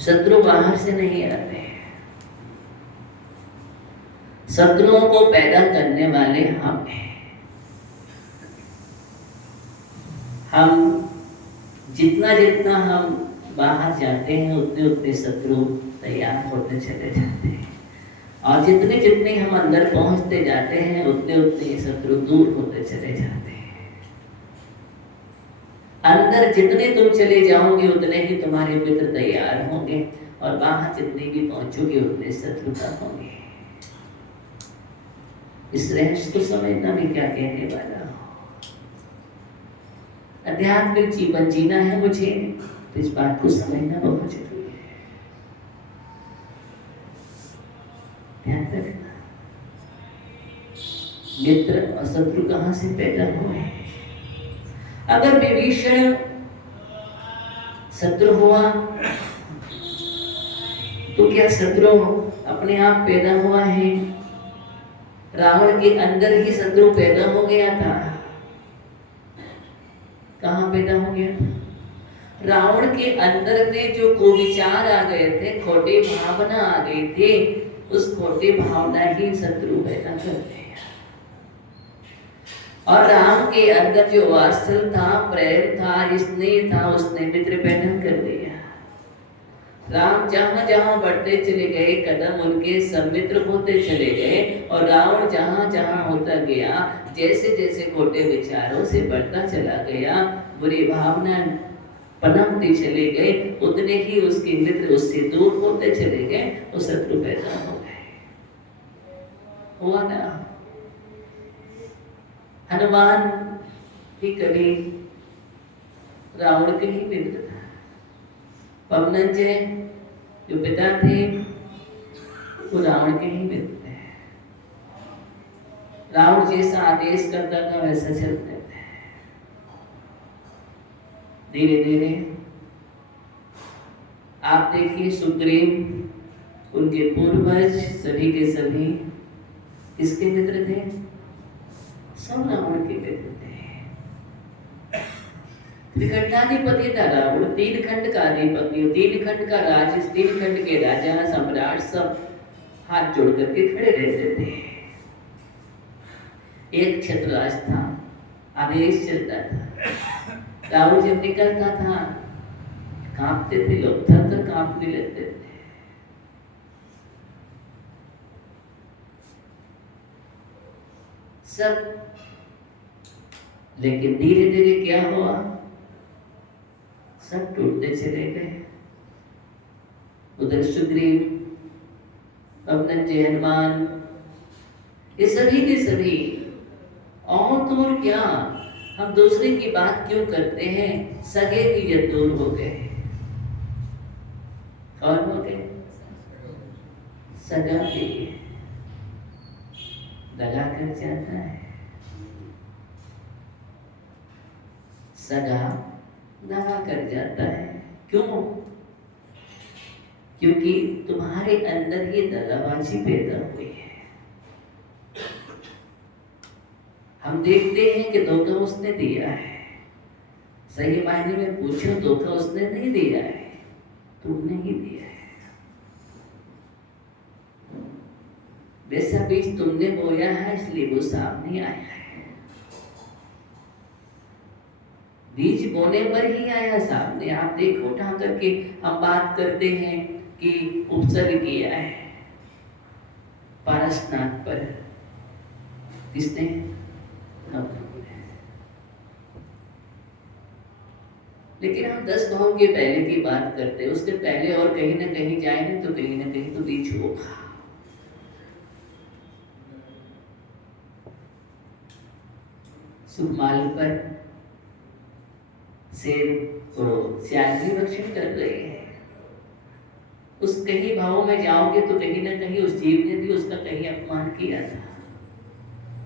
शत्रु बाहर से नहीं आते हैं, शत्रुओं को पैदा करने वाले हम हैं। हम जितना जितना हम बाहर जाते हैं उतने उतने शत्रु तैयार होते चले जाते हैं, और जितने जितने हम अंदर पहुंचते जाते हैं उतने उतने शत्रु दूर होते चले जाते हैं। अंदर जितने तुम चले जाओगे उतने ही तुम्हारे मित्र तैयार होंगे, और बाहर जितने भी पहुंचोगे उतने शत्रुता होंगे। इस रहस्य को समझना भी क्या कहने वाला हो। आध्यात्मिक जीवन जीना है मुझे, तो इस बात को समझना बहुत जरूरी है। ध्यान रखना, मित्र और शत्रु कहां से पैदा हुए। अगर विभीषण शत्रु हुआ तो क्या शत्रु अपने आप पैदा हुआ है? रावण के अंदर ही शत्रु पैदा हो गया था। कहां पैदा हो गया था? रावण के अंदर में जो कुविचार आ गए थे, खोटी भावना आ गई थी, उस खोटी भावना ही शत्रु पैदा कर दिया। और राम के अंदर जो वात्सल्य था, प्रेम था, स्नेह था, उसने मित्र पैदा कर दिया। राम जहां जहां बढ़ते चले गए, कदम उनके सब मित्र होते चले गए, और रावण जहां जहां होता गया, जैसे जैसे खोटे विचारों से बढ़ता चला गया, बुरी भावना पनपती चले गए, उतने ही उसके मित्र उससे दूर होते चले गए, और शत्रु पैदा हो गए। हुआ ना? हनुमान भी कभी रावण के ही मित्र था। पवनंजय जो पिता थे वो रावण के ही मित्र थे। रावण जैसा आदेश करता था वैसा चलते थे। धीरे धीरे आप देखिए, सुग्रीव उनके पूर्वज सभी के सभी किसके मित्र थे? सब रावण के मित्र थे। त्रिखंडाधिपति था रावण, तीन खंड का अधिपति, तीन खंड का राज, तीन खंड के राजा सम्राट सब हाथ जोड़ करके खड़े रहते थे। एक छत्रराज था, आदेश चलता था। रावण जब निकलता था कांपते थे लोग, थर थर कांपने लगते थे। सब, लेकिन धीरे धीरे क्या हुआ? सब टूटते चले गए। उधर सुग्रीव, पवनंजय, हनुमान, ये सभी के सभी, और तो और क्या, हम दूसरे की बात क्यों करते हैं? सगे भी दूर हो गए। कौन हो गए? सगा भी दगा कर जाता है। सगा दगा कर जाता है। क्यों? क्योंकि तुम्हारे अंदर ये दगाबाजी पैदा हुई है। हम देखते हैं कि धोखा उसने दिया है। सही मायने में पूछो, धोखा उसने नहीं दिया है, तुमने ही दिया है। वैसा बीज तुमने बोया है, इसलिए वो सामने आया है। बीज बोने पर ही आया सामने। आप देखो, उठा करके हम बात करते हैं कि उपसर्ग किया है पारसनाथ पर, किसने? लेकिन हम 10 भाव के पहले की बात करते हैं, उसके पहले और कहीं ना कहीं जाएंगे तो कहीं ना कहीं तो बीच होगा। सुखमाल पर शेर को श्याली रक्षण कर रहे हैं। उस कहीं भाव में जाओगे तो कहीं ना कहीं उस जीव ने भी उसका कहीं अपमान किया था।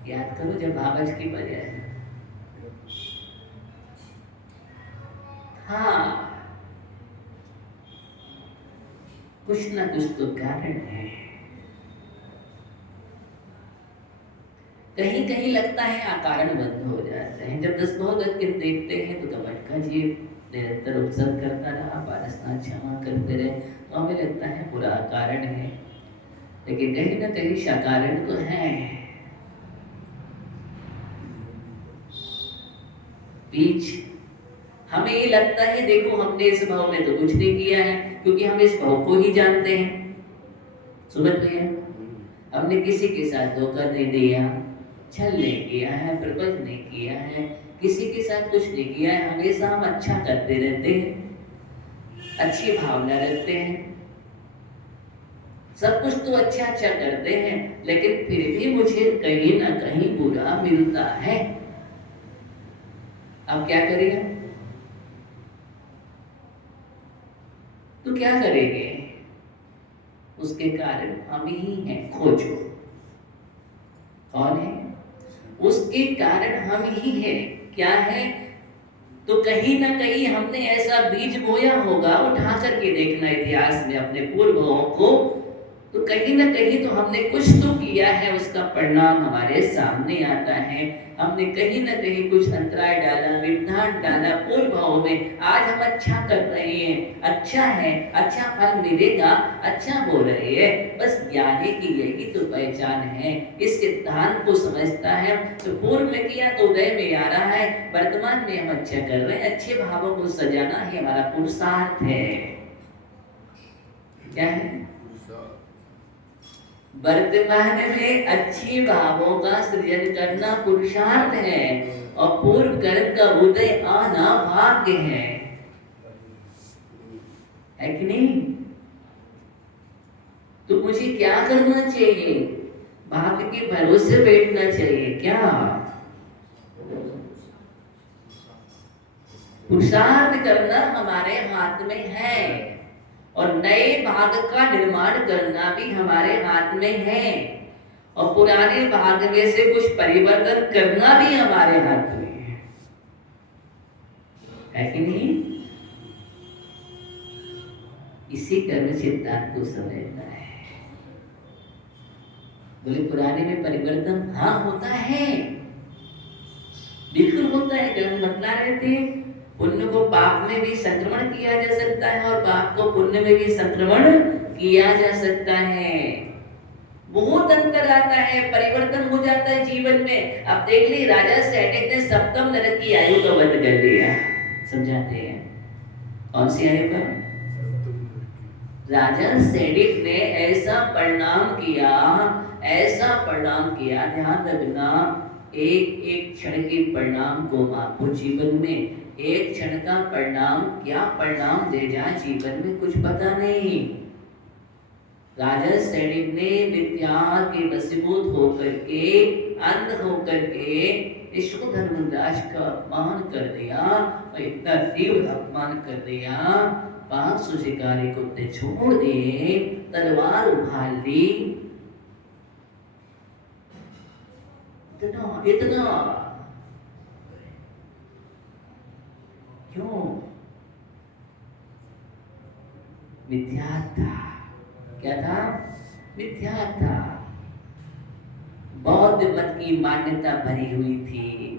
याद करो जब भावज की बजाय, हाँ, कुछ ना कुछ तो कारण है। कहीं कहीं लगता है अकारण बंद हो जाते हैं। जब 10 भाव तक देखते हैं तो कमट का जीव निरंतर उपसर्ग करता रहा, पारसनाथ क्षमा करते रहे, तो हमें लगता है बुरा कारण है, लेकिन कहीं ना कहीं सकारण तो है। बीच हमें ये लगता है देखो हमने इस भाव में तो कुछ नहीं किया है, क्योंकि हम इस भाव को ही जानते हैं। समझ लिया, हमने किसी के साथ धोखा नहीं दिया, छल नहीं किया है, प्रपंच नहीं किया है, किसी के साथ कुछ नहीं किया है, हमेशा हम अच्छा करते रहते हैं, अच्छी भावना रखते हैं, सब कुछ तो अच्छा अच्छा करते हैं, लेकिन फिर भी मुझे कहीं ना कहीं बुरा मिलता है। अब क्या करेगा? तो क्या करेंगे? उसके कारण हम ही हैं। खोजो कौन है? उसके कारण हम ही हैं। क्या है? तो कहीं ना कहीं हमने ऐसा बीज बोया होगा, उठा करके देखना इतिहास में अपने पूर्वों को, तो कहीं ना कहीं तो हमने कुछ तो किया है, उसका परिणाम हमारे सामने आता है। हमने कहीं ना कहीं कुछ अंतराय डाला, विघ्न डाला पूर्व भाव में। आज हम अच्छा कर रहे हैं, अच्छा है, अच्छा फल मिलेगा, अच्छा बोल रहे हैं, बस ज्ञानी की यही तो पहचान है। इस सिद्धांत को समझता है तो पूर्व में किया तो उदय में आ रहा है, वर्तमान में हम अच्छा कर रहे हैं। अच्छे भावों को सजाना ही हमारा पुरुषार्थ है। क्या है? वर्तमान में अच्छी भावों का सृजन करना पुरुषार्थ है, और पूर्व कर्म का उदय आना भाग्य है कि नहीं? तो मुझे क्या करना चाहिए? भाग्य के भरोसे बैठना चाहिए क्या? पुरुषार्थ करना हमारे हाथ में है, और नए भाग का निर्माण करना भी हमारे हाथ में है, और पुराने भाग में से कुछ परिवर्तन करना भी हमारे हाथ में है कि नहीं? इसी कर्म सिद्धांत को समझना है। बोले पुराने में परिवर्तन हाँ होता है, बिल्कुल होता है। जब हम बतला रहे थे, पुण्य को पाप में भी संक्रमण किया जा सकता है, और पाप को पुण्य में भी संक्रमण किया जा सकता है। बहुत अंतर आता है, परिवर्तन हो जाता है जीवन में। अब देख ली, राजा सैनिक ने सप्तम नरक की आयु का वध कर दिया। समझाते हैं कौन सी आयु का? राजा सैनिक ने ऐसा परिणाम किया, ऐसा परिणाम किया, ध्यान रखना, एक एक क्षण के परिणाम को मापो जीवन में। एक क्षण का परिणाम क्या परिणाम दे जाए जीवन में कुछ पता नहीं। राजा सैनिक ने विद्या के वशीभूत होकर के, अंध होकर के विष्णु धर्मराज का अपमान कर दिया, और इतना तीव्र अपमान कर दिया, 500 शिकारी कुत्ते छोड़ दिए, तलवार उभार ली, इतना इतना क्यों? मिथ्या था। क्या था? मिथ्या था। बौद्ध मत की मान्यता भरी हुई थी।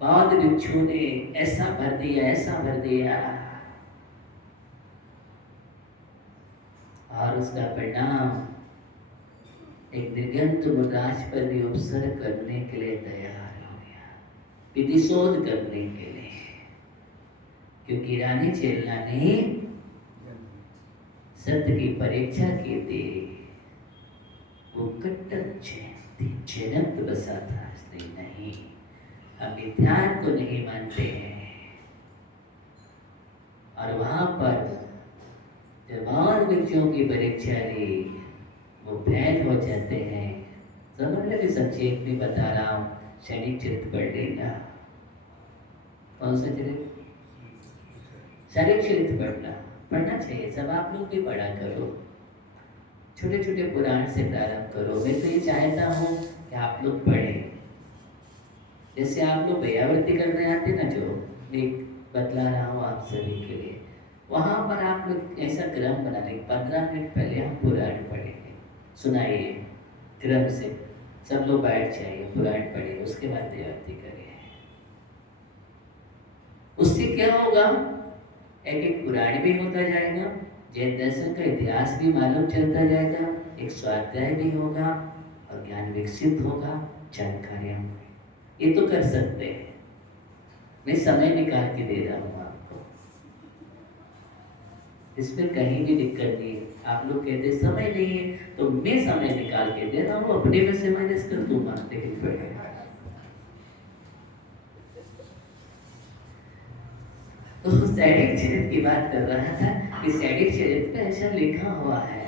बौद्ध भिक्षु ने ऐसा भर दिया, ऐसा भर दिया, और उसका परिणाम एक दिगंत मुराज पर भी उपसर्ग करने के लिए तैयार हो गया, विधिशोध करने के लिए। क्योंकि रानी चेलना ने सत्य की परीक्षा की थी, वो कट्टर चेनक बसा था, इसलिए नहीं, हम विज्ञान को नहीं मानते हैं। और वहां पर जब और बच्चों की परीक्षा ली, वो फैल हो जाते हैं। समझ भी संक्षेप में बता रहा हूँ, सैनिक चरित्र पढ़ लेना। कौन सा चरित्र? सैनिक चरित्र पढ़ना चाहिए, सब आप लोग भी पढ़ा करो। छोटे छोटे पुराण से प्रारंभ करो। मैं तो ये चाहता हूँ कि आप लोग पढ़ें। जैसे आप लोग व्यावृत्ति करने आते ना, जो मैं बतला रहा हूँ आप सभी के लिए, वहाँ पर आप लोग ऐसा क्रम बना लें, 15 मिनट पहले हम पुराण पढ़ेंगे, सुनाइए क्रम से, सब लोग बैठ जाइए, पुराण पढ़िए, उसके बाद व्यावृत्ति करिए। उससे क्या होगा, एक एक पुराण भी होता जाएगा, जैन दर्शन का इतिहास भी मालूम चलता जाएगा, एक स्वाध्याय भी होगा और ज्ञान विकसित होगा, जानकारियां होंगी। ये तो कर सकते हैं, मैं समय निकाल के दे रहा हूँ आपको, इसमें कहीं भी दिक्कत नहीं है। आप लोग कहते समय नहीं है, तो मैं समय निकाल के दे रहा हूँ, अपने में से मैनेज कर दूंगा, लेकिन फिर तो सैनिक चरित्र की बात कर रहा था कि सैनिक चरित्र में ऐसा लिखा हुआ है।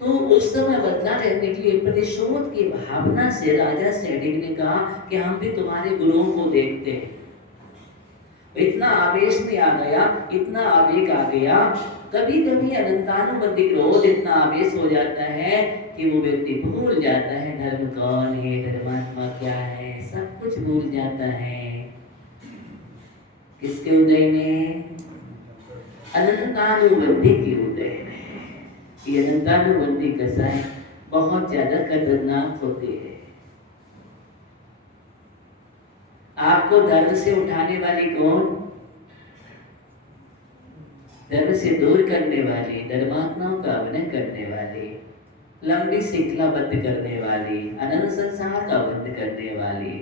तो उस समय बदला रहने के लिए प्रतिशोध की भावना से राजा सैनिक ने कहा कि हम भी तुम्हारे गुरुओं को देखते हैं। इतना आवेश में आ गया, इतना आवेग आ गया, कभी कभी अनंतानुबंधी क्रोध इतना आवेश हो जाता है कि वो व्यक्ति भूल जाता है धर्म कौन है, धर्मात्मा क्या है, सब कुछ भूल जाता है। किसके उदय में? अनंतानुबंधी के उदय में। ये अनंतानुबंधी कसाई बहुत ज्यादा खतरनाक होती है। आपको धर्म से उठाने वाली कौन? धर्म से दूर करने वाली, धर्मात्माओं का अभिनय करने वाली, लंबी श्रृंखलाबद्ध करने वाली, अनंत संसार का बंध करने वाली,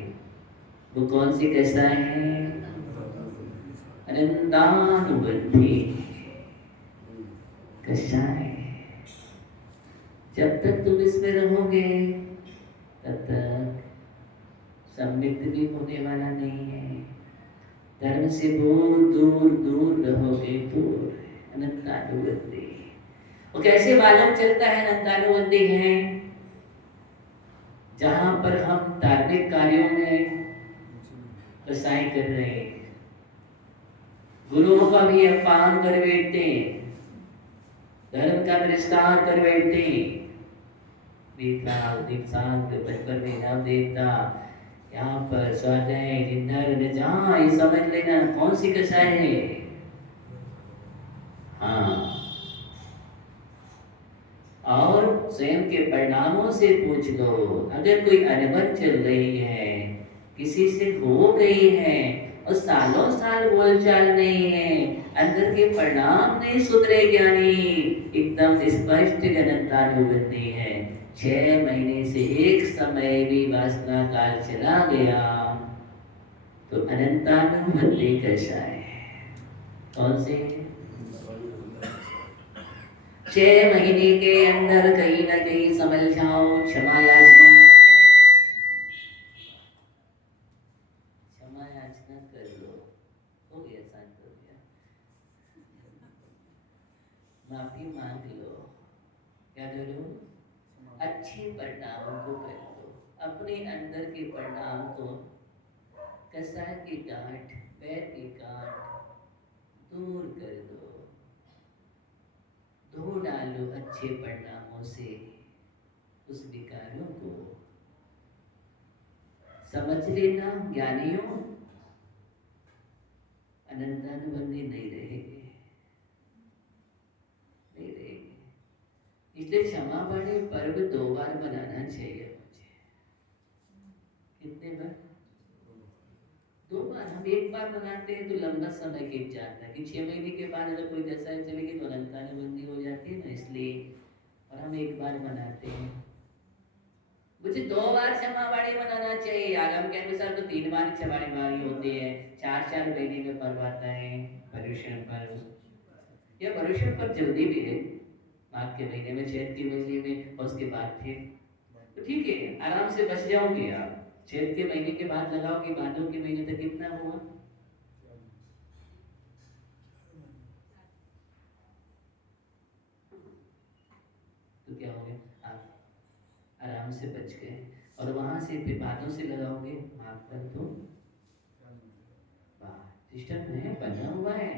वो कौन सी कसाई है? अनंतानुबंधी कसाई। जब तक तुम इसमें रहोगे तब तक सम्मिलित भी होने वाला नहीं है। धर्म से दूर दूर दूर रहोगे, दूर। अनंतानुबंधी। वो कैसे मालूम चलता है अनंतानुबंधी है? जहां पर हम धार्मिक कार्यों में कसाई कर रहे हैं, गुरुओं का भी अपमान कर बैठते हैं, धर्म का तिरस्कार कर बैठते हैं, दीक्षांत बचपन में नाम देवता, यहाँ पर स्वाध्याय जिंदर जहाँ ये समझ लेना कौन सी कसाई है। हाँ, और स्वयं के परिणामों से पूछ लो। अगर कोई अनबन चल रही है, किसी से हो गई है और सालों साल बोलचाल नहीं है, अंदर के परिणाम नहीं सुधरे ज्ञानी, एकदम स्पष्ट अनंतानुबंधी है। 6 महीने से एक समय भी वासना काल चला गया तो अनंतानुबंधी कैसा है? कौन से? 6 महीने के अंदर कहीं ना कहीं समझ जाओ, क्षमा याचना कर लो, हो गया, शांत हो गया, माफी मांग लो। क्या करो? अच्छे परिणामों को कर लो, अपने अंदर के परिणाम को, कसाई की गांठ, पैर की गांठ दूर कर दो, धो डालो अच्छे परिणामों से उस विकारों को। समझ लेना ज्ञानियों, अनंतानुबंधी नहीं रहेंगे, नहीं रहेंगे। इसलिए क्षमा बड़े पर्व 2 बार मनाना चाहिए मुझे। कितने बार? 2 बार। हम 1 बार मनाते हैं तो लंबा समय खींच जाता है कि 6 महीने के बाद अगर कोई दशा चलेगी तो अनंतानुबंधी हो जाती है ना, इसलिए। और हम 1 बार मनाते हैं। मुझे 2 बार क्षमावाणी मनाना चाहिए। आगम के अनुसार तो 3 बार क्षमावाणी होती है। 4-4 महीने में पर्व आता है, पर्युषण पर्व। यह पर्युषण पर्व जल्दी भी है, माघ के महीने में, चैत के महीने में, और उसके बाद फिर तो ठीक है, आराम से बच जाओगे आप। चैत के महीने के बाद लगाओगे, भादों के महीने तक कितना हुआ? तो क्या हो गया, आप आराम से बच गए। और वहां से फिर भादों से लगाओगे माघ तक, तो सिस्टम है, बना हुआ है।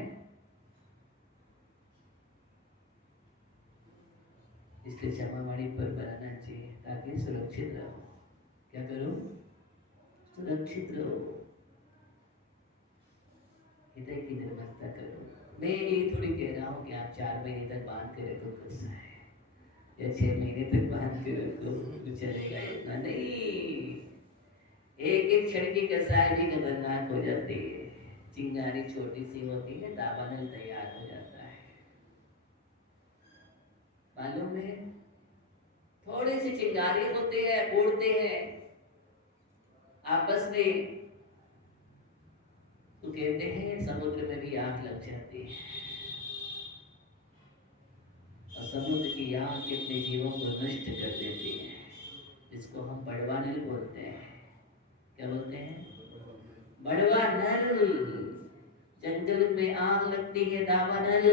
इसलिए क्षमावाणी पर बनाना चाहिए ताकि सुरक्षित रहो। क्या करो? सुरक्षित रहो, हृदय की निर्मलता करो। मैं ये थोड़ी कह रहा हूँ कि आप 4 महीने तक बांध के रखो कैसा है, या 6 महीने तक बांध के रखो तो चलेगा, इतना नहीं। एक एक क्षण की कसाई भी खतरनाक हो जाती है। चिंगारी छोटी सी होती है, दावानल तैयार हो जाता है। मालूम है, थोड़ी सी चिंगारी होते हैं, उड़ते हैं आपस में, तो कहते हैं समुद्र में भी आग लग जाती है। और समुद्र की आग कितने जीवों को नष्ट कर देती है, जिसको हम बड़वा नल बोलते हैं। क्या बोलते हैं? बड़वा नल। जंगल में आग लगती है, दावा नल।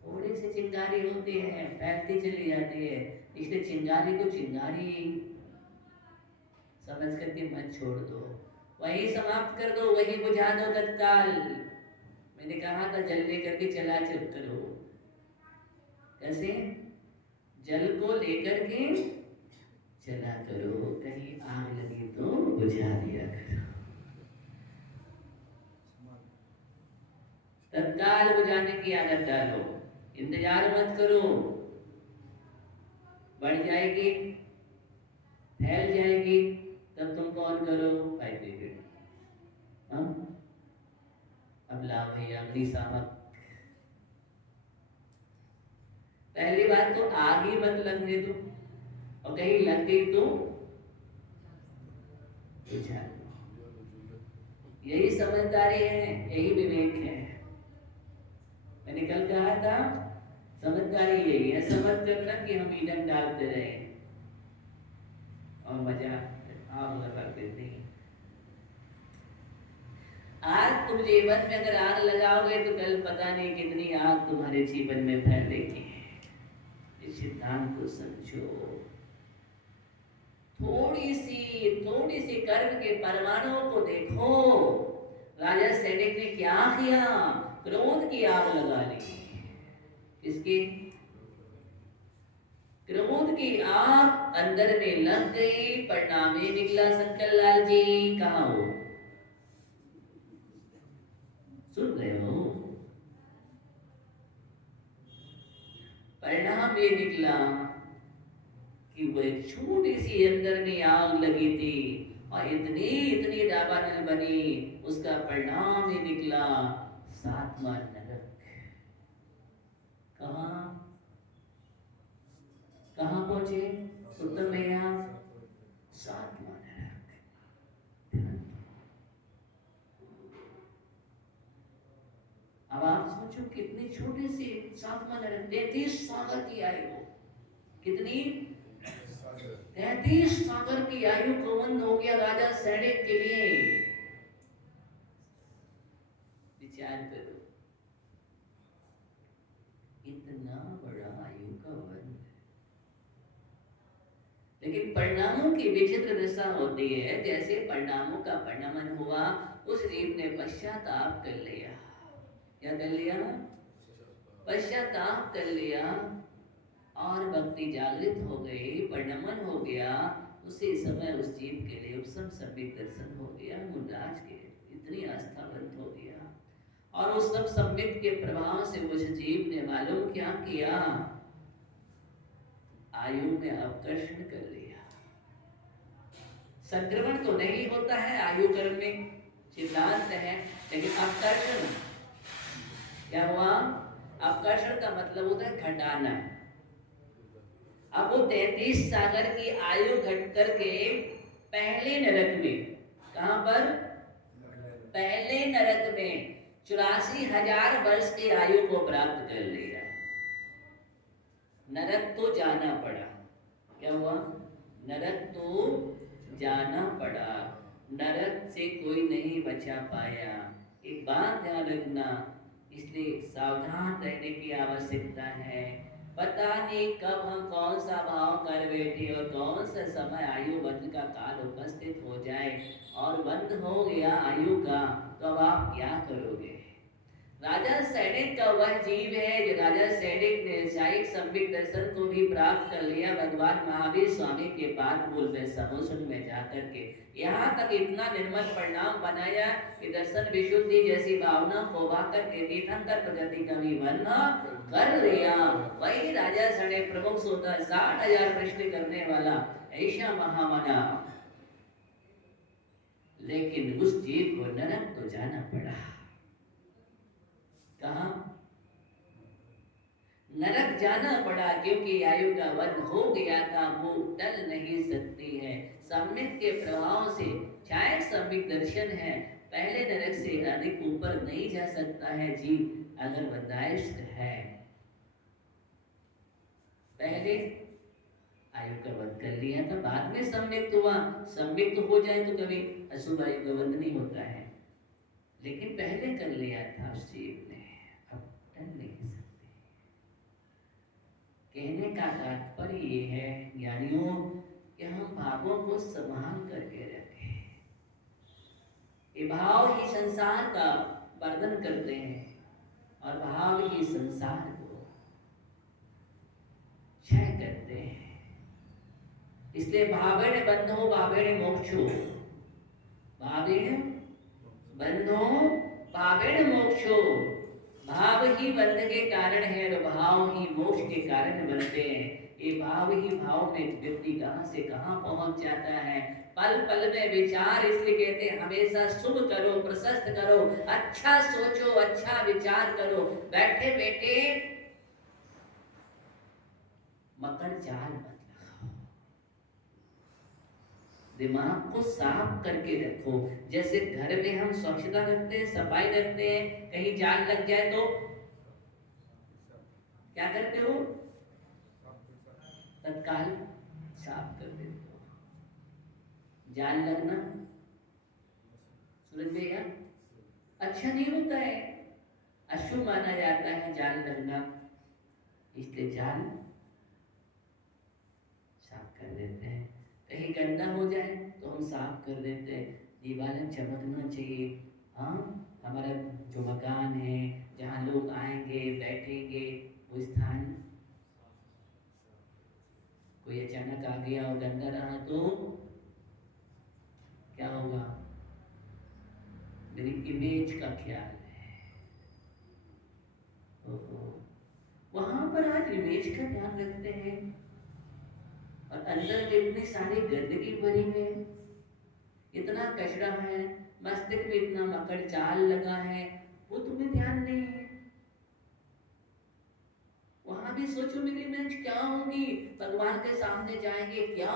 थोड़ी सी चिंगारी होती है, फैलती चली जाती है, इसलिए चिंगारी को चिंगारी समझ करके मत छोड़ दो, वही समाप्त कर दो, वही बुझा दो तत्काल। मैंने कहा था जल लेकर के चला चल करो। कैसे? जल को लेकर के चला करो, कहीं आग लगी तो बुझा दिया करो। तत्काल बुझाने की आदत डालो, इंतजार मत करो। बढ़ जाएगी, फैल जाएगी, तब तुम कौन करो? Fire brigade. हाँ, अब ला भैया अग्निशामक। पहली बात तो आग ही मत लगने दो, और कहीं लग गई तो बुझा दो। यही समझदारी है, यही विवेक है। मैंने कल कहा था समझदारी यही है, समझ करना कि हम ईंधन डालते रहे और मजा आग लगा देते हैं। आज तुम जीवन में अगर आग लगाओगे तो कल पता नहीं कितनी आग तुम्हारे जीवन में फैलेगी। इस सिद्धांत को समझो। थोड़ी सी कर्म के परमाणुओं को देखो। राजा सैनिक ने क्या किया? क्रोध की आग लगा ली। किसकी? क्रोध की आग अंदर में लग गई, परिणाम ये निकला। शंकर लाल जी कहाँ हो? सुन रहे हो? परिणाम ये निकला कि वो एक छोटी सी अंदर में आग लगी थी और इतनी दावानल बनी, उसका परिणाम ये निकला सातवां नरक। कहाँ पहुंचे उत्तम भैया? सातवां नरक। अब आप सोचो कितनी छोटी सी सातवां नरक, 33 सागर की आयु। कितनी? 33 सागर की आयु को बंद हो गया राजा सैनिक के लिए। विचार करो, इतना बड़ा आयु का बंद। लेकिन परिणामों की विचित्र दशा होती है। जैसे परिणामों का परिणमन हुआ, उस जीव ने पश्चाताप कर लिया। क्या कर लिया? पश्चाताप कर लिया और भक्ति जागृत हो गई, परिणमन हो गया। उसी समय उस जीव के लिए उपसम सम्यक दर्शन हो गया। मुंडाज के इतनी आस्थावंत हो गया और उस सब सम्यक के प्रभाव से उस जीव ने मालूम क्या किया? आयु में अपकर्षण कर लिया। संक्रमण तो नहीं होता है आयु कर्म में, सिद्धांत है, लेकिन अपकर्षण क्या हुआ? अपकर्षण का मतलब होता है घटाना। अब वो 33 सागर की आयु घट करके पहले नरक में, कहां पर? पहले नरक में 84,000 वर्ष की आयु को प्राप्त कर लिया। नरक तो जाना पड़ा। क्या हुआ? नरक तो जाना पड़ा। नरक से कोई नहीं बचा पाया। एक बात ध्यान रखना, इसलिए सावधान रहने की आवश्यकता है। पता नहीं कब हम कौन सा भाव कर बैठे और कौन सा समय आयु बंध का काल उपस्थित हो जाए और बंद हो गया आयु का, तो अब आप क्या करोगे? राजा सैनिक का वह जीव है जो राजा सैनिक ने साइक सम्यक दर्शन को भी प्राप्त कर लिया भगवान महावीर स्वामी के पाद मूल में समुद्र में जाकर के। यहाँ तक इतना निर्मल परिणाम बनाया कि दर्शन विशुद्धि जैसी भावना को वाकर के तीर्थंकर प्रगति का भी वर्णन कर लिया। वही राजा सैनिक प्रमुख सोता 60,000 प्रश्न करने वाला ऐसा महामना लेकिन उस जीव को नरक तो जाना पड़ा। कहा? नरक जाना पड़ा, क्योंकि आयु का वध हो गया था, वो टल नहीं सकती है। सम्यक के प्रभाव से चाहे सम्यक दर्शन है, पहले नरक से अधिक ऊपर नहीं जा सकता है जीव, अगर बर्दाश्त है। पहले आयु का वध कर लिया था, बाद में सम्यक्त हुआ। सम्यक्त हो जाए तो कभी अशुभ आयु का वध नहीं होता है, लेकिन पहले कर लिया था उस जीव ने, अब टल नहीं सकते। कहने का तात्पर्य ये है ज्ञानियों कि हम भावों को संभाल करके रखें। ये भाव ही संसार का वर्णन करते हैं और भाव ही संसार को क्षय करते हैं। इसलिए भावेण बंधो भावेण मोक्षो, भावेण बंधो भावेण मोक्षो। भाव ही बंध के कारण है और भाव ही मोक्ष के कारण बनते हैं। ये भाव ही भाव में व्यक्ति कहां से कहां पहुंच जाता है। पल पल में विचार, इसलिए कहते हैं हमेशा शुभ करो, प्रशस्त करो, अच्छा सोचो, अच्छा विचार करो। बैठे बैठे मकर चाल मत लगाओ, दिमाग को साफ करके रखो। जैसे घर में हम स्वच्छता रखते हैं, सफाई रखते हैं, कहीं जाल लग जाए तो क्या करते हो? तत्काल साफ कर देते हो। जाल लगना सूरज भैया अच्छा नहीं होता है, अशुभ माना जाता है जाल लगना, इसलिए जाल साफ कर देते हैं। कहीं गंदा हो जाए तो हम साफ कर देते हैं, दीवारें चमकना चाहिए। हाँ, हमारा जो मकान है, जहाँ लोग आएंगे बैठेंगे, वो स्थान कोई अचानक आ गया और गंदा रहा तो क्या होगा? मेरी इमेज का ख्याल है। वहां पर आज इमेज का ध्यान रखते हैं और अंदर में इतनी सारी गंदगी भरी है, इतना कचरा है, मस्तिष्क में इतना मकड़ जाल लगा है, वो तुम्हें ध्यान नहीं है। वहां भी सोचो मेरी इमेज क्या होगी, भगवान के सामने जाएंगे क्या?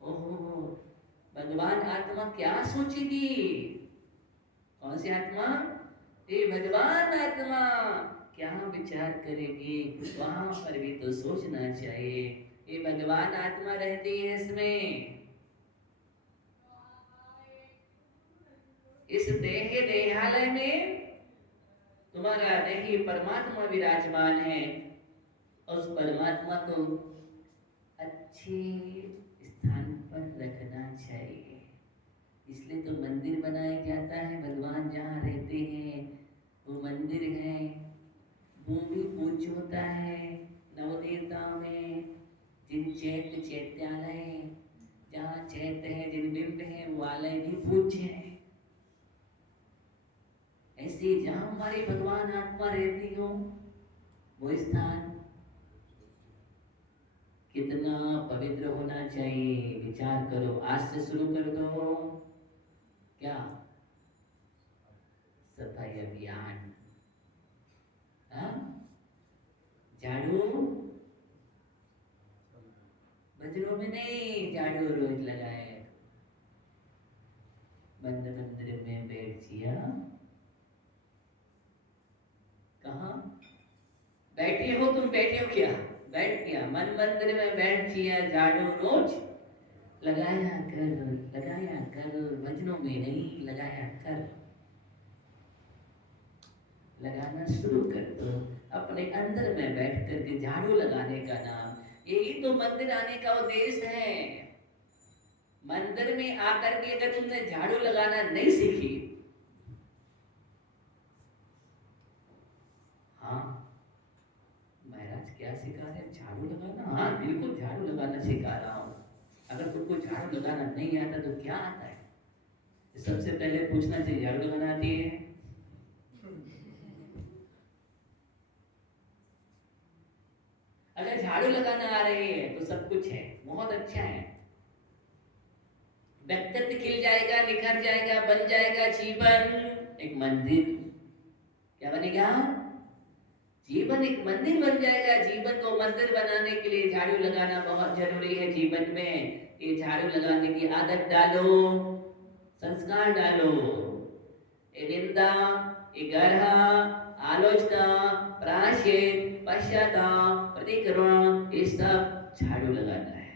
ओहो, भगवान आत्मा क्या सोचेगी? कौन सी आत्मा? ये भगवान आत्मा क्या विचार करेगी? वहां पर भी तो सोचना चाहिए। ये भगवान आत्मा रहती है इसमें, इस देह देहालय में तुम्हारा देही परमात्मा विराजमान है। उस परमात्मा को अच्छे स्थान पर रखना चाहिए। इसलिए तो मंदिर बनाया जाता है, भगवान जहाँ रहते हैं वो मंदिर है। भूमि पूज्य होता है नवदेवताओं में, जिन चैत्य चैत्यालय, जहाँ चैत्य है, जिन बिंब है, वो आलय भी पूज्य है। ऐसे जहाँ हमारे भगवान आत्मा रहती हो वो स्थान कितना पवित्र होना चाहिए, विचार करो। आज से शुरू कर दो क्या? सफाई अभियान। झाड़ू बजरों में नहीं, झाड़ू रोज लगाए। बंद मंदिर में बैठ जिया, कहा बैठे हो तुम? बैठे हो क्या? बैठ गया मन मंदिर में बैठ जिया, झाड़ू रोज लगाया कर, लगाया कर, भजनों में नहीं, लगाया कर। लगाना शुरू कर दो अपने अंदर में बैठ करके। झाड़ू लगाने का नाम, यही तो मंदिर आने का उद्देश्य है। मंदिर में आकर के अगर तुमने झाड़ू लगाना नहीं सीखी, हाँ महाराज क्या सिखा रहे? झाड़ू लगाना? हाँ बिल्कुल झाड़ू लगाना सिखा रहा हूं। अगर तुमको झाड़ू लगाना नहीं आता तो क्या आता है? सबसे पहले पूछना चाहिए, झाड़ू लगाना आती है? अगर झाड़ू लगाना आ रही है तो सब कुछ है, बहुत अच्छा है। व्यक्तित्व खिल जाएगा, निखर जाएगा, बन जाएगा जीवन एक मंदिर। क्या बनेगा? जीवन एक मंदिर बन जाएगा। जीवन को मंदिर बनाने के लिए झाड़ू लगाना बहुत जरूरी है। जीवन में ये झाड़ू लगाने की आदत डालो, संस्कार डालो। ये निंदा, ये गर्हा, आलोचना, प्रायश्चित, पश्चाताप, प्रतिक्रमण, ये सब झाड़ू लगाना है।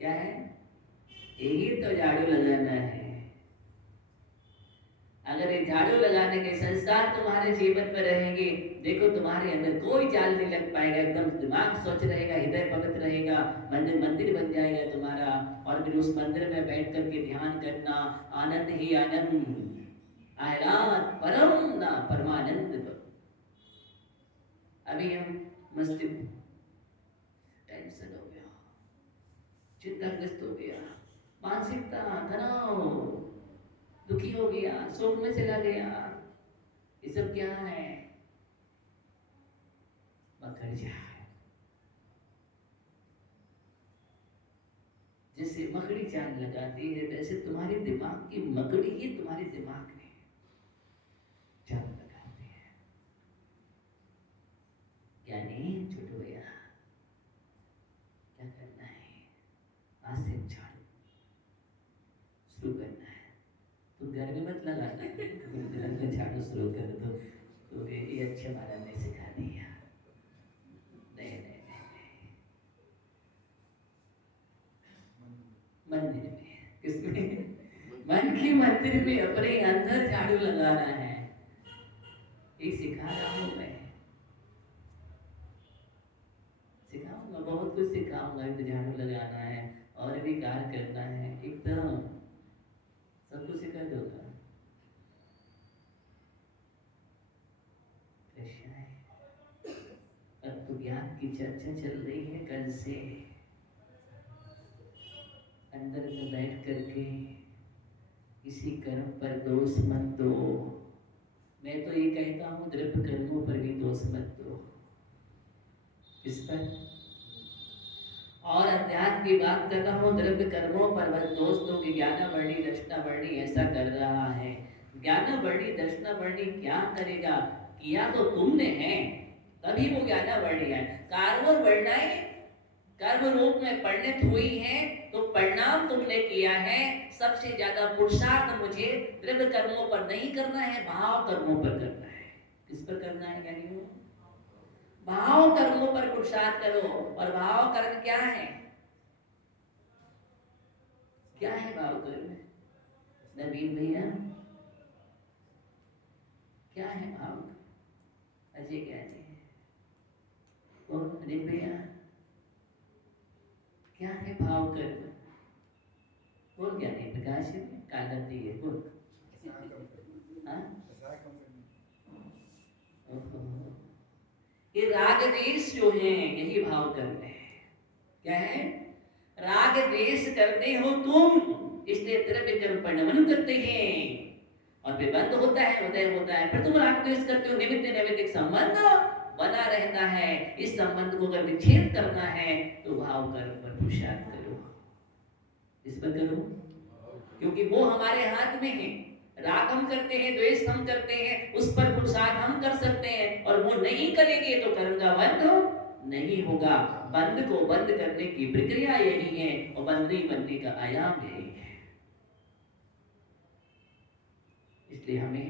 क्या है? यही तो झाड़ू लगाना है। अगर ये झाड़ू लगाने के संस्कार तुम्हारे जीवन में रहेंगे, देखो तुम्हारे अंदर कोई जाल नहीं लग पाएगा। एकदम दिमाग स्वच्छ रहेगा, हृदय पवित्र रहेगा, मंदिर मंदिर बन जाएगा तुम्हारा। और फिर उस मंदिर में बैठ करके ध्यान करना, आनंद ही आनंद, आह्लाद परम ना परमानंद। अभी हम मस्जिद टेंशन हो गया, चिंताग्रस्त हो गया, मानसिकता तनाव, दुखी हो गया, शोक में चला गया। ये सब क्या है? मकर जाल। जैसे मकड़ी जाल लगाती है, वैसे तुम्हारे दिमाग की मकड़ी ही तुम्हारे दिमाग में जाल लगाती है। यानी छोटू भैया क्या करना है? आज से झाड़ू शुरू करना है। तो घर में मत लगाना, घर में झाड़ू शुरू कर दो। तो ये अच्छे महाराज ने सिखा दिया। नहीं नहीं नहीं, नहीं। मंदिर में, किसमें? मन के मंदिर में अपने अंदर झाड़ू लगाना है। ये सिखा रहा हूं मैं, सिखाऊंगा, बहुत कुछ सिखाऊंगा। झाड़ू लगाना है और भी कार्य करना है, एकदम सब कुछ सिखा दूंगा। अब तो ज्ञान की चर्चा चल रही है कल से। अंदर में बैठ करके किसी कर्म पर दोष मत दो। मैं तो ये कहता हूँ द्रव्य कर्मों पर भी दोष मत दो। किस पर? और अध्यात्म की बात कर रहा हूँ, द्रव्य कर्मों पर बस दोष दो कि ज्ञानावर्णी दक्षिणावर्णी ऐसा कर रहा है। ज्ञानावर्णी दक्षिणावर्णी क्या करेगा? किया तो तुमने है, तभी वो ज्ञानावर्णी है। कार्य वर्णाएं कर्म रूप में परिणत हुई है, तो परिणाम तुमने किया है। सबसे ज्यादा पुरुषार्थ मुझे द्रव्य कर्मों पर नहीं करना है, भाव कर्मों पर करना है। किस पर करना है ज्ञानियों? भाव कर्मों पर पुरुषार्थ करो। और भाव कर्म क्या है? क्या है भाव कर्म? नवीन भैया क्या है भाव? अजय ज्ञानी और अनिल भैया क्या है भाव कर्म? बोल ज्ञानी प्रकाश कागज दिए बोल। ये राग द्वेष जो है यही भाव कर्म है। क्या है? राग द्वेष करते हो तुम, इसलिए द्रव्य कर्म पर नमन करते हैं और फिर बंद होता है, उदय होता है। फिर तुम राग द्वेष करते हो, निमित्त नैमित्तिक संबंध बना रहता है। इस संबंध को अगर विच्छेद करना है तो भाव कर्म पर पुरुषार्थ करो। इस पर करो, क्योंकि वो हमारे हाथ में है। राग हम करते हैं, द्वेष हम करते हैं, उस पर पुरुषार्थ हम कर सकते हैं। और वो नहीं करेंगे तो कर्म का बंध नहीं होगा। बंद को बंद करने की प्रक्रिया यही है और बंद नहीं बनने का आयाम यही है। इसलिए हमें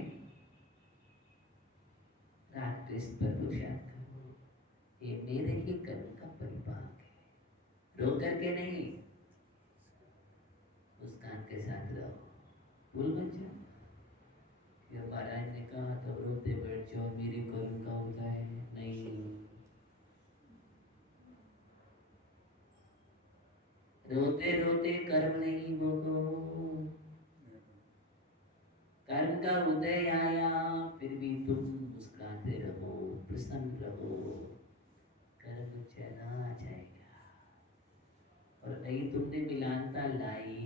राग द्वेष पर पुरुषार्थ करो। ये मेरे ही कर्म का परिपाक है। रो करके नहीं, मुस्कान के साथ रहो। भूल मत जाओ कि महाराज ने कहा तो रोते बैठ जाओ, मेरी कर्म का होता है। नहीं, रोते रोते कर्म नहीं भोगो। कर्म का उदय आया फिर भी तुम मुस्कुराते रहो, प्रसन्न रहो, कर्म चला जाएगा। और नहीं तुमने मिलानता लाई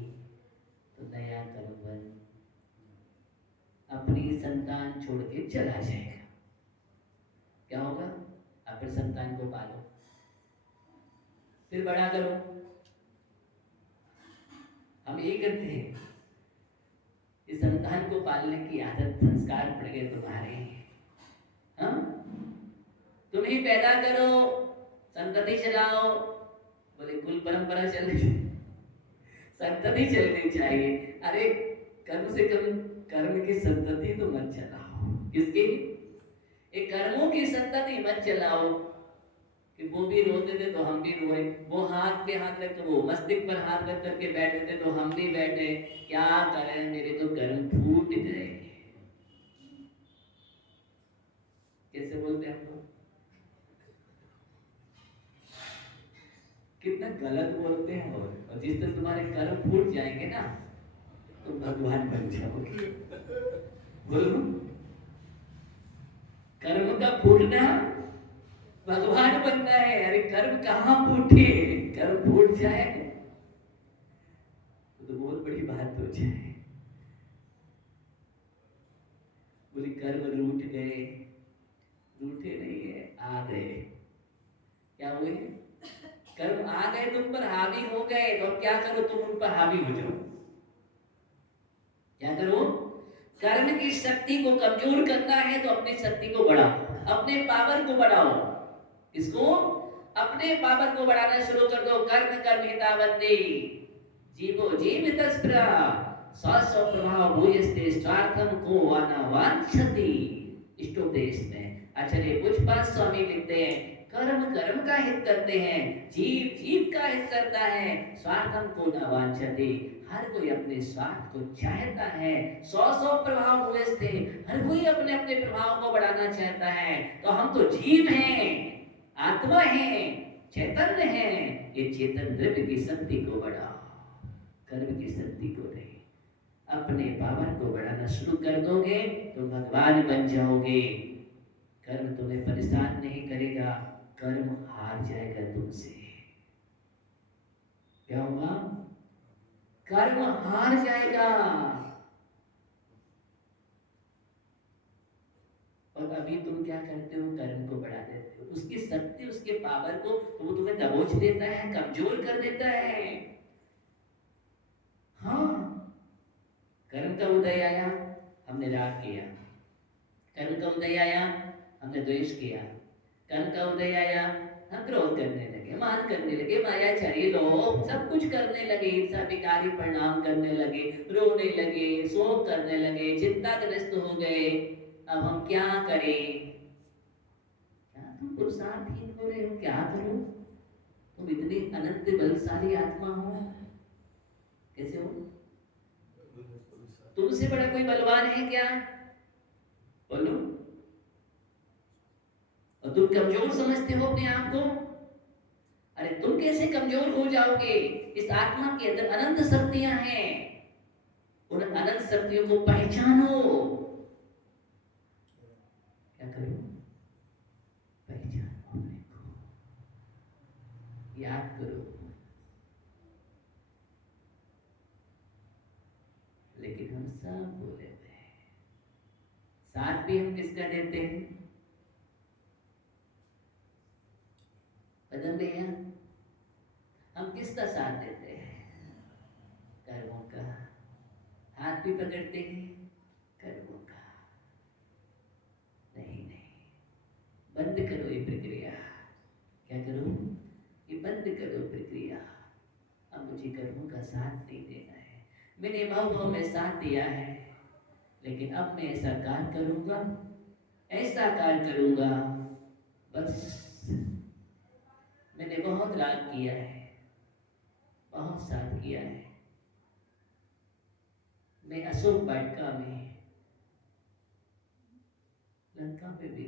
तो नया कर्म बन अपनी संतान छोड़ के चला जाएगा। क्या होगा? अब फिर संतान को पालो, फिर बड़ा करो, हम यही करते हैं। इस संतान को पालने की आदत, संस्कार पड़ गए तुम्हारे। हाँ, तुम ही पैदा करो, संतति चलाओ। बोले कुल परंपरा चल रही, संतति चलनी चाहिए। अरे कम से कम कर्म की संतति तो मत चलाओ। किसकी? एक कर्मों की संतति मत चलाओ कि वो भी रोते थे तो हम भी रोए, वो हाथ पे हाथ रख, तो वो मस्तिष्क पर हाथ रख करके बैठे थे तो हम भी बैठे। क्या करें, मेरे तो कर्म फूट गए। कैसे बोलते हैं हम लोग, कितना गलत बोलते हैं। और जिस दिन तुम्हारे कर्म फूट जाएंगे ना, तुम भगवान बन जाओगे। बोलो, कर्म का फूटना भगवान बनना है। अरे कर्म कहाँ फूटे, कर्म फूट जाए तो बहुत बड़ी बात हो जाए। बोले कर्म रूठ गए, रूठे नहीं है, आ गए। क्या हुए? कर्म आ गए, तुम पर हावी हो गए, तो क्या करो, तुम उन पर हावी हो जाओ। क्या करो? कर्म की शक्ति को कमजोर करना है तो अपनी शक्ति को बढ़ाओ, अपने पावर को बढ़ाओ। इसको अपने पावर को बढ़ाना शुरू कर दो। कर्म कर्म हितावन्ति जीवो जीवित स्व प्रभाव भूयस्ते स्वार्थम को वांछति। इष्टोपदेश में आचार्य पुष्पा स्वामी लिखते हैं, कर्म कर्म का हित करते हैं, जीव जीव का हित करता है, स्वार्थम को न वांछति। हर कोई अपने स्वार्थ को चाहता है। सौ प्रभाव हुए, हर कोई अपने अपने प्रभाव को बढ़ाना चाहता है। तो हम तो जीव हैं, आत्मा है, चैतन्य है। ये चेतन द्रव्य की शक्ति को बढ़ाओ, कर्म की शक्ति को नहीं। अपने पावर को बढ़ाना शुरू कर दोगे तो भगवान बन जाओगे। कर्म तुम्हें परेशान नहीं करेगा, कर्म हार जाएगा तुमसे। क्या होगा? कर्म हार जाएगा। और अभी तुम क्या करते हो? कर्म को बढ़ा देते हो, उसकी शक्ति, उसके पावर को, तो वो तुम्हें दबोच देता है, कमजोर कर देता है। हाँ, कर्म का उदय आया, हमने राग किया। कर्म का उदय आया, हमने द्वेष किया। कर्म का उदय आया, हम क्रोध करने लगे, मान करने लगे, मायाचारी लोग सब कुछ करने लगे, ईर्षा विकारी परिणाम करने लगे, रोने लगे, शोक करने लगे, चिंताग्रस्त हो गए। अब हम क्या करें? क्या तुम पुरुषार्थहीन हो रहे हो? क्या करो? तुम इतनी अनंत बलशाली आत्मा हो, कैसे हो? तुमसे बड़ा कोई बलवान है क्या? बोलो। और तुम कमजोर समझते हो अपने आप को? अरे तुम कैसे कमजोर हो जाओगे? इस आत्मा के अंदर अनंत शक्तियां हैं, उन अनंत शक्तियों को पहचानो। क्या करो? पहचानो अपने को, याद करो। लेकिन हम सब बोले हुए हैं, साथ भी हम किसका देते हैं? बदल भैया, हम किसका साथ देते हैं? कर्मों का। हाथ भी पकड़ते हैं, कर्मों का। नहीं नहीं, बंद करो ये प्रक्रिया। क्या करो? ये बंद करो प्रक्रिया। अब मुझे कर्मों का साथ नहीं देना है। मैंने भाव में साथ दिया है, लेकिन अब मैं ऐसा कार्य करूंगा, ऐसा कार्य करूंगा। बस मैंने बहुत राग किया है, बहुत साथ किया है। मैं अशोक वाटिका में लंका पे भी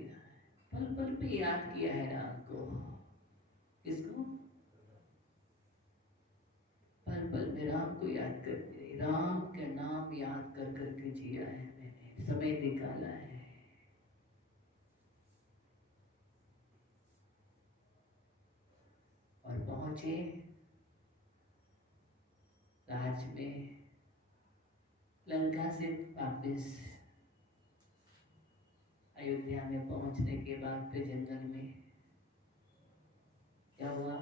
पल पल पे याद किया है राम को। किसको? पल पल में राम को याद करते, राम के नाम याद कर करके जिया है मैंने, समय निकाला है। और पहुंचे राज में, लंका से वापस अयोध्या में पहुंचने के बाद फिर जंगल में क्या हुआ?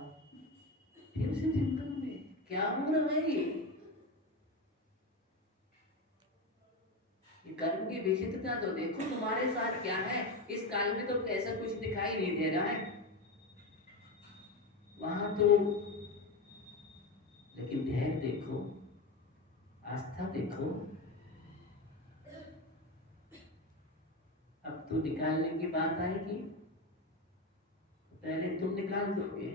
फिर से जंगल में क्या हो रहा भाई? कर्म की विचित्रता तो देखो तुम्हारे साथ क्या है। इस काल में तो ऐसा कुछ दिखाई नहीं दे रहा है वहां तो, लेकिन धैर्य देखो, आस्था देखो। अब तो निकालने की बात आएगी, पहले तुम निकाल दोगे।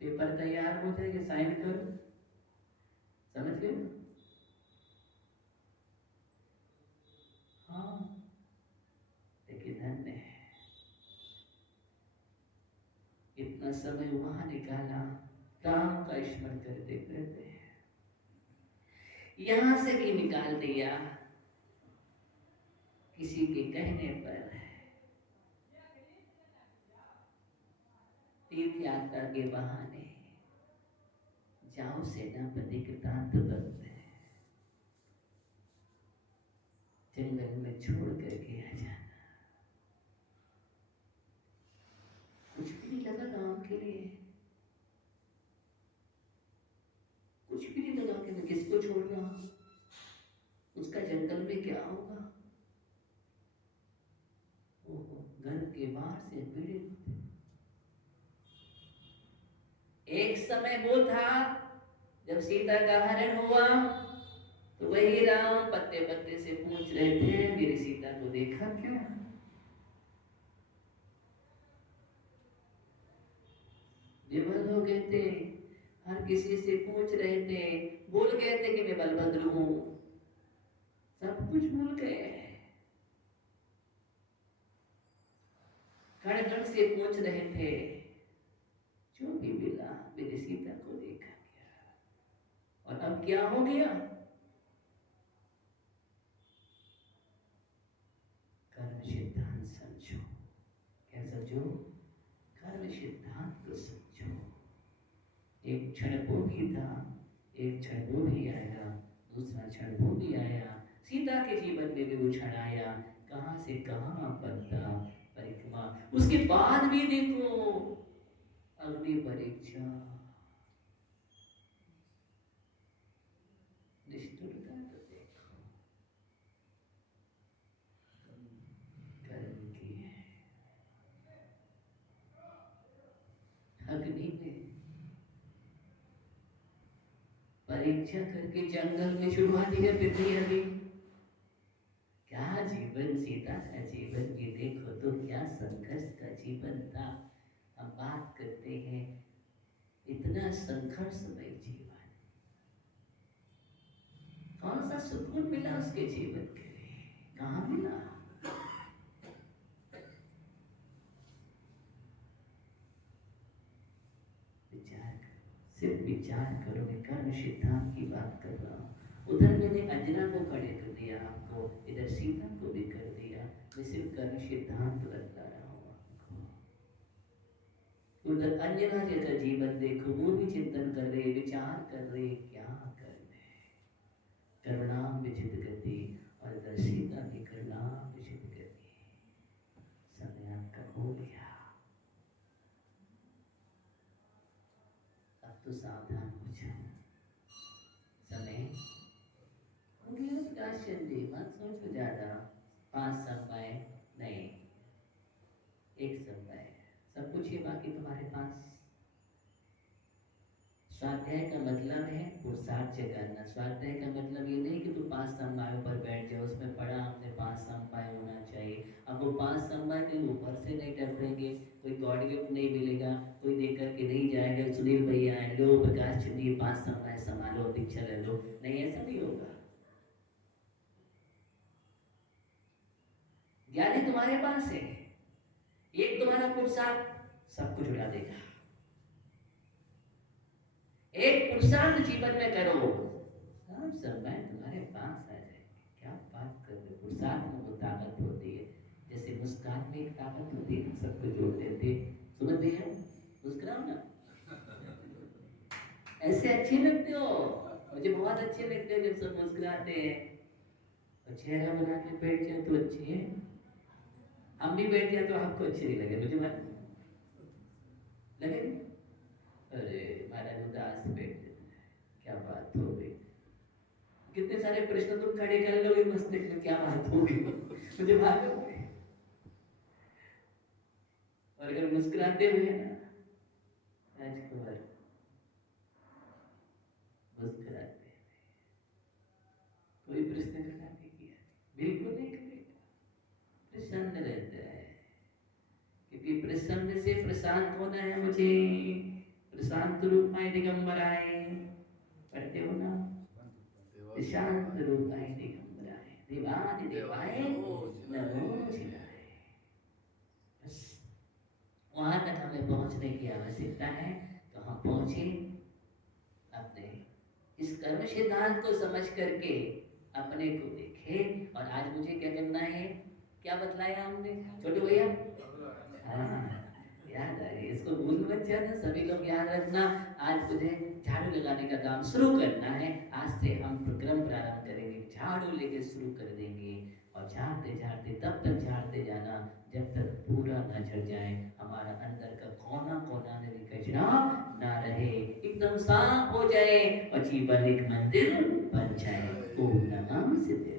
पेपर तैयार हो जाएगा, साइन करो, समझ गए? हाँ, लेकिन धन्य है, इतना समय वहां निकाला राम का स्मरण करते करते, यहां से भी निकाल दिया किसी के कहने पर। तीर्थ यात्रा के बहाने जाओ सेनापति कृतांत बनते, जंगल में छोड़ करके आ जाना। कुछ भी नहीं लगा राम के लिए, कुछ भी नहीं लगा कि मैं किसको छोड़ रहा हूं, उसका जंगल में क्या होगा। ओहो, घर के बाहर से पीड़ित होते। एक समय वो था जब सीता का हरण हुआ तो वही राम पत्ते पत्ते से पूछ रहे थे मेरी सीता को देखा क्या। विवल हो गए थे, हर किसी से पूछ रहे थे, भूल गए थे कि मैं बलभद्र हूं, सब कुछ भूल गए। कण कण से पूछ रहे थे, जो भी मिला मेरी सीता को देखा क्या। और अब क्या हो गया, कर्म सिद्धांत समझो। क्या समझो, कर्म सिद्धांत को समझो। एक क्षण वो भी था, एक क्षण वो भी आया, दूसरा क्षण वो भी आया, सीता के जीवन में भी वो क्षण आया। कहां से कहां बनता परिक्रमा, उसके बाद भी देखो अग्नि परीक्षा, निष्ठुरता तो देखो कर्म की है। अग्नि में परीक्षा करके जंगल में छुड़वा दिया पृथ्वी अभी। क्या जीवन सीता का जीवन भी देखो तो क्या संघर्ष का जीवन था। हम बात करते हैं इतना संघर्षमय जीवन, कौन सा सुकून मिला उसके जीवन के लिए, कहाँ मिला। विचार करो, सिर्फ विचार करो। मैं कर्म सिद्धांत की बात कर रहा हूँ। उधर मैंने अंजना को खड़े कर दिया आपको, इधर सीता को भी कर दिया। मैं सिर्फ कर्म सिद्धांत बतला रहा हूँ आपको। उधर अंजना जी का जीवन देखो, वो भी चिंतन कर रहे, विचार कर रहे, क्या करना है, कर्मणाम विचित गति। और इधर सीता की कर्मणाम विचित गति। समय आपका हो गया, अब तो सावधान हो जाओ। समय हो गया, प्रकाश चंद जी मत सोचो ज्यादा। 5 समय नहीं, एक समय सब कुछ है बाकी तुम्हारे पास। स्वाध्याय का मतलब है पुरुषार्थ से करना। स्वाध्याय का मतलब ये नहीं कि तू 5 समवायों पर बैठ जाओ, उसमें पढ़ा हमने 5 समवाय होना चाहिए। अब वो 5 समवाय के ऊपर से नहीं टपकेंगे, कोई गॉड गिफ्ट नहीं मिलेगा, कोई देख करके नहीं जाएगा सुनील भैया आए लो प्रकाश चंद जी 5 समवाय संभालो दीक्षा ले लो, नहीं ऐसा नहीं होगा। ज्ञानी तुम्हारे पास है, एक तुम्हारा पुरुषार्थ सब कुछ उड़ा देगा। एक पुरुषार्थ जीवन में करो, सब समय तुम्हारे पास आ जाएंगे। क्या बात कर रहे, पुरुषार्थ में वो ताकत होती है। जैसे मुस्कान में एक ताकत होती है, सबको जोड़ देती है। सुनो भैया मुस्कुराओ ना, ऐसे अच्छे लगते हो, मुझे बहुत अच्छे लगते हो जब सब मुस्कुराते हैं। और चेहरा बना के बैठ जाए तो अच्छे है, हम भी बैठ जाए तो आपको अच्छे नहीं लगे, मुझे लगे। अरे महाराज उदास बैठते, क्या बात हो गई। कितने सारे प्रश्न तुम खड़े कर लोगे मस्तिष्क में, क्या बात होगी मुझे मालूम है। और अगर मुस्कुराते हुए ना राजकुमार, मुस्कुराते हुए कोई प्रश्न खड़ा नहीं किया, बिल्कुल नहीं करेगा, प्रसन्न रहता है। क्योंकि प्रसन्न से प्रशांत होना है मुझे। प्रशांत रूपाय दिगंबराय, पढ़ते हो ना, प्रशांत रूपाय दिगंबराय, देवादि देवाय नमो शिवाय। बस वहां तक हमें पहुंचने की आवश्यकता है, तो हम पहुंचे। अपने इस कर्म सिद्धांत को समझ करके अपने को देखे। और आज मुझे क्या करना है, क्या बतलाया हमने छोटे भैया? हाँ, याद आ गई, इसको भूल मत जाना, सभी लोग याद रखना। आज मुझे झाड़ू लगाने का काम शुरू करना है। आज से हम क्रम प्रारंभ करेंगे, झाड़ू लेके शुरू कर देंगे। और झाड़ते झाड़ते तब तक झाड़ते जाना जब तक पूरा न झड़ जाए, हमारा अंदर का कोना कोना में भी कचरा ना रहे, एकदम साफ हो जाए और जीवन एक मंदिर बन जाए। ओम नमः शिवाय।